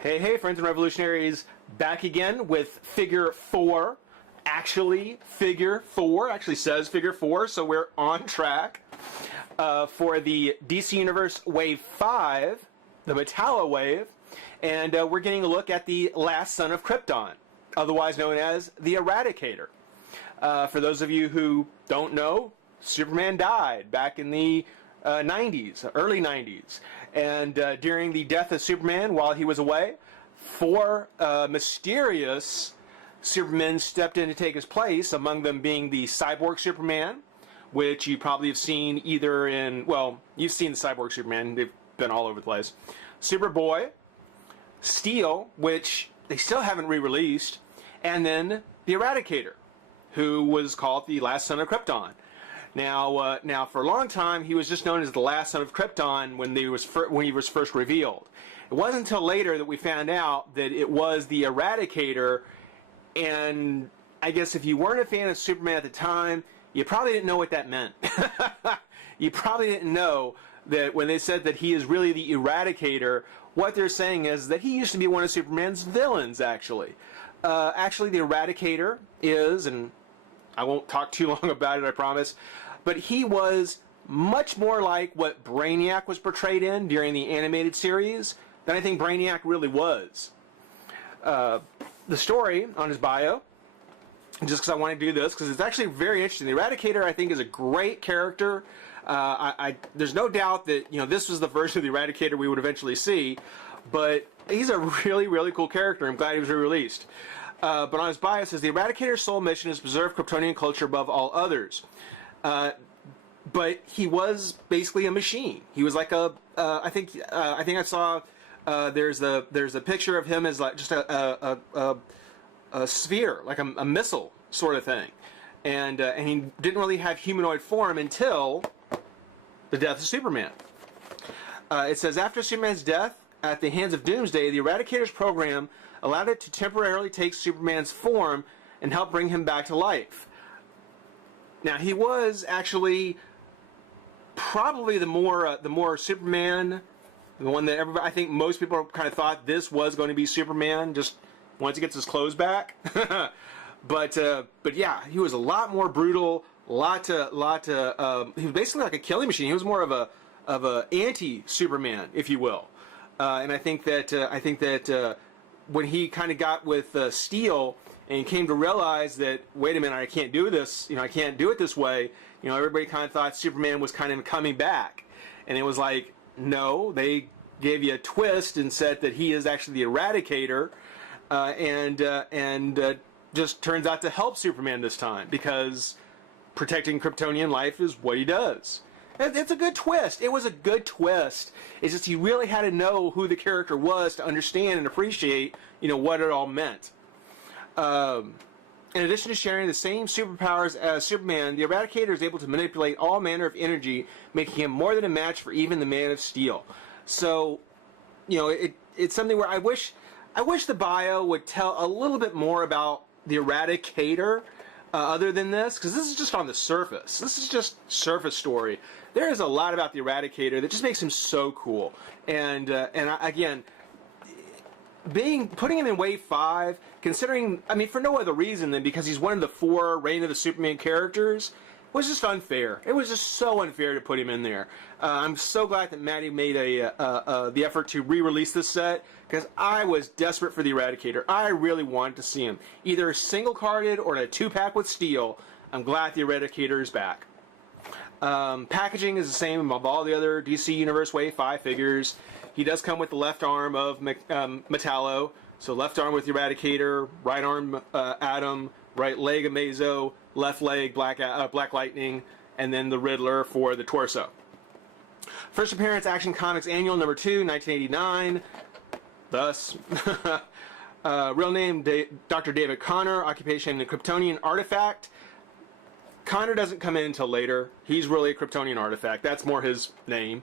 Hey, hey, friends and revolutionaries, back again with Figure 4. Actually says Figure 4, so we're on track for the DC Universe Wave 5, the Metallo Wave, and we're getting a look at the last son of Krypton, otherwise known as the Eradicator. For those of you who don't know, Superman died back in the 90s, early 90s, and during the death of Superman while he was away, four mysterious Supermen stepped in to take his place, among them being the Cyborg Superman, which you probably have seen either in, well, you've seen the Cyborg Superman, they've been all over the place, Superboy, Steel, which they still haven't re-released, and then the Eradicator, who was called the last son of Krypton. Now, for a long time, he was just known as the last son of Krypton when he was first revealed. It wasn't until later that we found out that it was the Eradicator, and I guess if you weren't a fan of Superman at the time, you probably didn't know what that meant. You probably didn't know that when they said that he is really the Eradicator, what they're saying is that he used to be one of Superman's villains, actually. Actually, the Eradicator is, and I won't talk too long about it, I promise, but he was much more like what Brainiac was portrayed in during the animated series than I think Brainiac really was. The story on his bio, just because I want to do this, because it's actually very interesting. The Eradicator, I think, is a great character. There's no doubt that this was the version of the Eradicator we would eventually see, but he's a really, really cool character. I'm glad he was re-released. But on his bio it says, the Eradicator's sole mission is to preserve Kryptonian culture above all others. But he was basically a machine. He was like I think I saw there's a picture of him as like just a sphere, like a missile sort of thing, and he didn't really have humanoid form until the death of Superman. It says, after Superman's death at the hands of Doomsday, the Eradicator's program allowed it to temporarily take Superman's form and help bring him back to life. Now, he was actually probably the more Superman, the one that I think most people kind of thought this was going to be Superman, just once he gets his clothes back. but yeah, he was a lot more brutal, he was basically like a killing machine. He was more of a anti-Superman, if you will. And I think that when he kind of got with Steel and came to realize that, wait a minute, I can't do this, I can't do it this way, everybody kind of thought Superman was kind of coming back. And it was like, no, they gave you a twist and said that he is actually the Eradicator, and just turns out to help Superman this time, because protecting Kryptonian life is what he does. It's a good twist. It was a good twist. It's just you really had to know who the character was to understand and appreciate, what it all meant. In addition to sharing the same superpowers as Superman, the Eradicator is able to manipulate all manner of energy, making him more than a match for even the Man of Steel. So, it's something where I wish the bio would tell a little bit more about the Eradicator, other than this, because this is just on the surface. This is just surface story. There is a lot about the Eradicator that just makes him so cool. And again, putting him in Wave 5, considering, for no other reason than because he's one of the 4 Reign of the Superman characters, was just unfair. It was just so unfair to put him in there. I'm so glad that Matty made the effort to re-release this set, because I was desperate for the Eradicator. I really wanted to see him, either single-carded or in a 2-pack with Steel. I'm glad the Eradicator is back. Packaging is the same of all the other DC Universe Wave 5 figures. He does come with the left arm of Metallo, so left arm with the Eradicator, right arm Atom, right leg Amazo, left leg Black Lightning, and then the Riddler for the torso. First appearance, Action Comics Annual number 2, 1989. Thus, real name Dr. David Connor, occupation the Kryptonian artifact. Connor doesn't come in until later. He's really a Kryptonian artifact. That's more his name.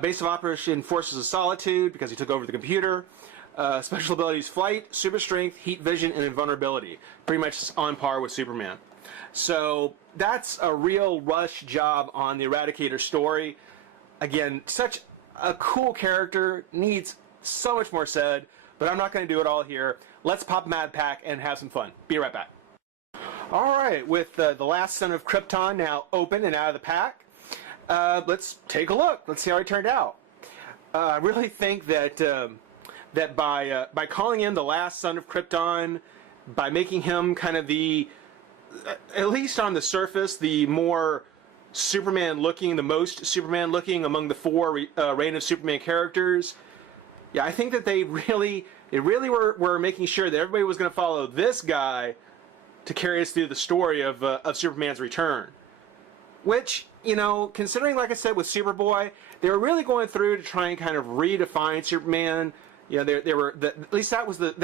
Base of operation Forces of Solitude, because he took over the computer. Special abilities flight, super strength, heat vision, and invulnerability. Pretty much on par with Superman. So that's a real rush job on the Eradicator story. Again, such a cool character, needs so much more said, but I'm not going to do it all here. Let's pop Mad Pack and have some fun. Be right back. All right, with the last Son of Krypton now open and out of the pack, let's take a look. Let's see how he turned out. I really think that that by calling him the last Son of Krypton, by making him kind of the, at least on the surface, the more Superman looking, the most Superman looking among the four Reign of Superman characters. Yeah, I think that they really were making sure that everybody was going to follow this guy to carry us through the story of Superman's return. Which, you know, considering, like I said, with Superboy, they were really going through to try and kind of redefine Superman. You know, they were at least that was the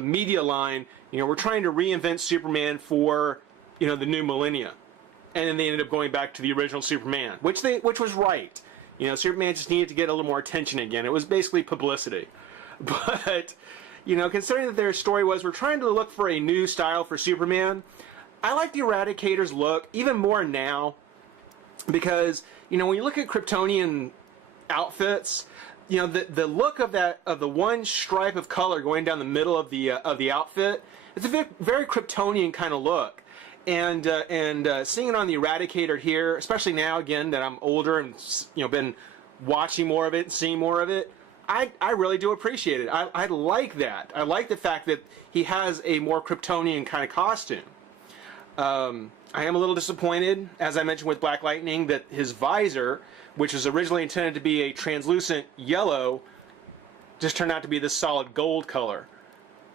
media line. You know, we're trying to reinvent Superman for, you know, the new millennia, and then they ended up going back to the original Superman, which was right. You know, Superman just needed to get a little more attention again. It was basically publicity, but you know, considering that their story was we're trying to look for a new style for Superman. I like the Eradicator's look even more now because, you know, when you look at Kryptonian outfits, you know, the look of the one stripe of color going down the middle of the outfit, it's a very Kryptonian kind of look. And seeing it on the Eradicator here, especially now again that I'm older and, you know, been watching more of it and seeing more of it, I really do appreciate it. I like that. I like the fact that he has a more Kryptonian kind of costume. I am a little disappointed, as I mentioned with Black Lightning, that his visor, which was originally intended to be a translucent yellow, just turned out to be this solid gold color.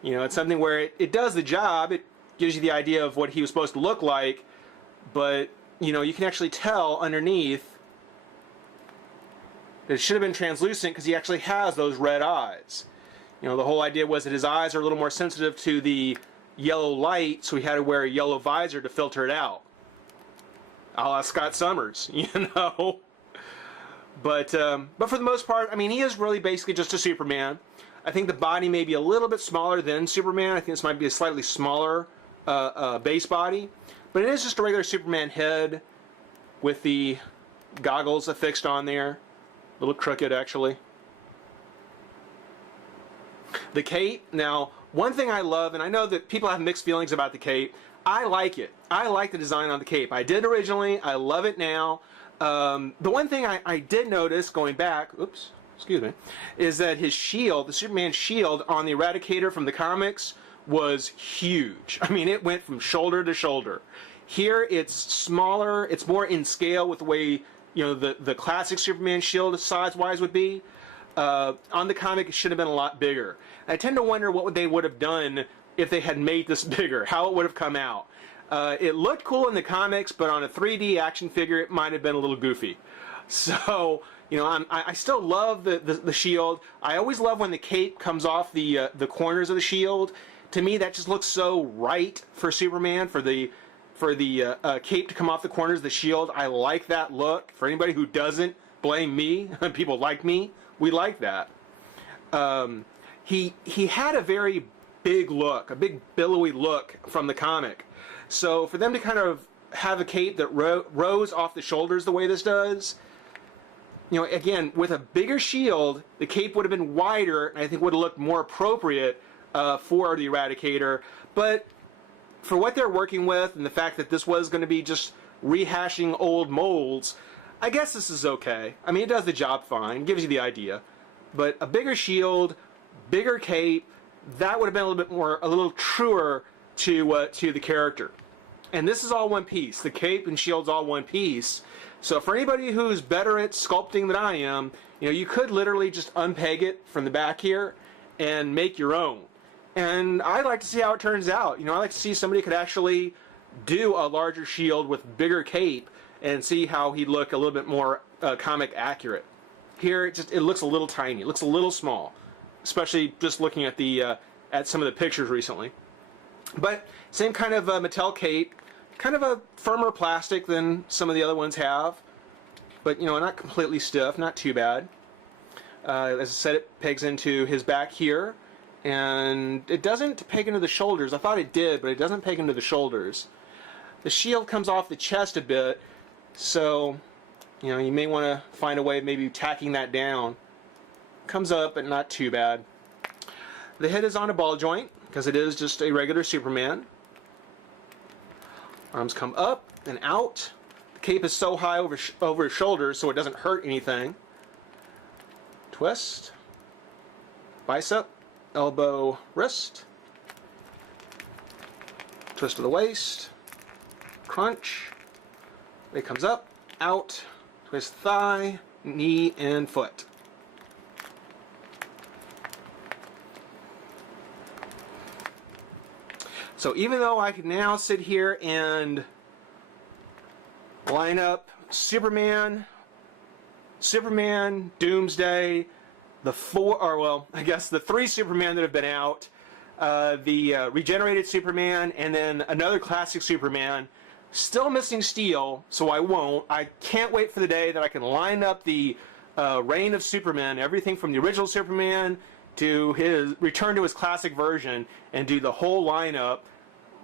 You know, it's something where it does the job. It gives you the idea of what he was supposed to look like, but, you know, you can actually tell underneath that it should have been translucent because he actually has those red eyes. You know, the whole idea was that his eyes are a little more sensitive to the yellow light, so he had to wear a yellow visor to filter it out. A la Scott Summers, you know. But for the most part, I mean, he is really basically just a Superman. I think the body may be a little bit smaller than Superman. I think this might be a slightly smaller base body. But it is just a regular Superman head with the goggles affixed on there. A little crooked, actually. The cape, now, one thing I love, and I know that people have mixed feelings about the cape, I like it. I like the design on the cape. I did originally, I love it now. The one thing I did notice going back, oops, excuse me, is that his shield, the Superman shield on the Eradicator from the comics was huge. I mean, it went from shoulder to shoulder. Here it's smaller, it's more in scale with the way, you know, the classic Superman shield size-wise would be. On the comic, it should have been a lot bigger. I tend to wonder what they would have done if they had made this bigger, how it would have come out. It looked cool in the comics, but on a 3D action figure, it might have been a little goofy. So, you know, I still love the shield. I always love when the cape comes off the corners of the shield. To me, that just looks so right for Superman, for the cape to come off the corners of the shield. I like that look. For anybody who doesn't, blame me. People like me. We like that. He had a very big look, a big billowy look from the comic. So for them to kind of have a cape that rose off the shoulders the way this does, you know, again, with a bigger shield, the cape would have been wider, and I think would have looked more appropriate for the Eradicator. But for what they're working with, and the fact that this was going to be just rehashing old molds, I guess this is okay. I mean, it does the job fine, gives you the idea. But a bigger shield, bigger cape, that would have been a little bit more, a little truer to the character. And this is all one piece. The cape and shield's all one piece. So for anybody who's better at sculpting than I am, you know, you could literally just unpeg it from the back here and make your own. And I'd like to see how it turns out. You know, I'd like to see somebody could actually do a larger shield with bigger cape and see how he'd look a little bit more comic accurate. Here, it looks a little tiny. It looks a little small, especially just looking at at some of the pictures recently. But same kind of Mattel cape, kind of a firmer plastic than some of the other ones have, but you know, not completely stiff, not too bad. As I said, it pegs into his back here, and it doesn't peg into the shoulders. I thought it did, but it doesn't peg into the shoulders. The shield comes off the chest a bit, so you know, you may want to find a way of maybe tacking that down comes up, but not too bad. The head is on a ball joint, because it is just a regular Superman. Arms come up and out. The cape is so high over his shoulders so it doesn't hurt anything. Twist. Bicep, elbow, wrist. Twist to the waist. Crunch. It comes up, out. Twist thigh, knee, and foot. So even though I can now sit here and line up Superman, Doomsday, the three Superman that have been out, the regenerated Superman, and then another classic Superman, still missing Steel, so I won't. I can't wait for the day that I can line up the reign of Superman, everything from the original Superman to his return to his classic version, and do the whole lineup.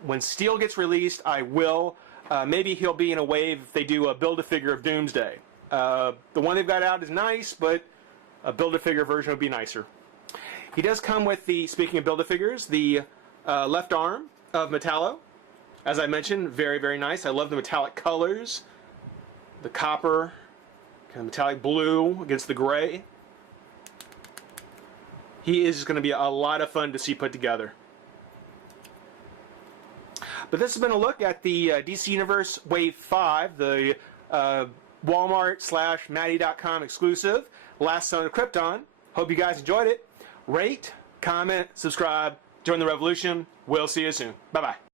When Steel gets released, I will. Maybe he'll be in a wave if they do a Build-A-Figure of Doomsday. The one they've got out is nice, but a Build-A-Figure version would be nicer. He does come with the, speaking of Build-A-Figures, the left arm of Metallo. As I mentioned, very, very nice. I love the metallic colors. The copper, kind of metallic blue against the gray. He is going to be a lot of fun to see put together. But this has been a look at the DC Universe Wave 5, the Walmart/Matty.com exclusive, Last Son of Krypton. Hope you guys enjoyed it. Rate, comment, subscribe, join the revolution. We'll see you soon. Bye-bye.